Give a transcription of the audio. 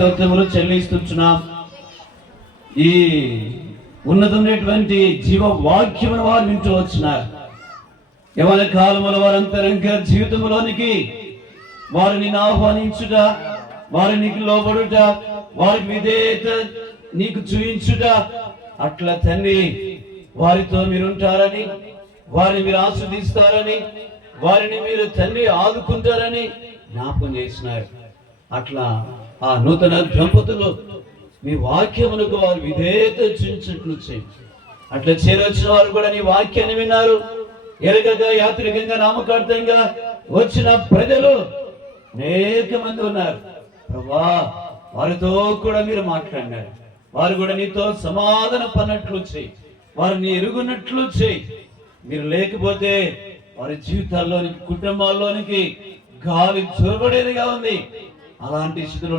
స్తోత్రములు చెల్లిస్తున్నాం. ఈ ఉన్నతమైనటువంటి జీవ వాక్యమును వారు వింటూ వచ్చినారు. యవన కాలముల వారి అంతరంగ జీవితంలోనికి వారిని ఆహ్వానించుట, వారికి లోబడుట, వారికి విధేయత నీకు చూయించుట, అట్లా తండ్రి వారితో మీరుంటారని, వారిని మీరు ఆస్వాదిస్తారని, వారిని మీరు తండ్రి ఆదుకుంటారని జ్ఞాపకం చేసినారు. అట్లా ఆ నూతన దంపతులు మీ వాక్యమునకు వారు విధేయత చూపించినట్లు చేయండి. అట్లా చేరొచ్చిన వారు కూడా నీ వాక్యాన్ని విన్నారు. ఎరగగా యాత్రికంగా నామకార్థంగా వచ్చిన ప్రజలు అనేక మంది ఉన్నారు ప్రభా. వారితో కూడా మీరు మాట్లాడినారు. వారు కూడా నీతో సమాధాన పడినట్లు చేయి, వారిని ఎరుగున్నట్లు చేయి. మీరు లేకపోతే వారి జీవితాల్లోనికి, కుటుంబాల్లోనికి గాలి చొరబడేదిగా ఉంది. అలాంటి స్థితిలో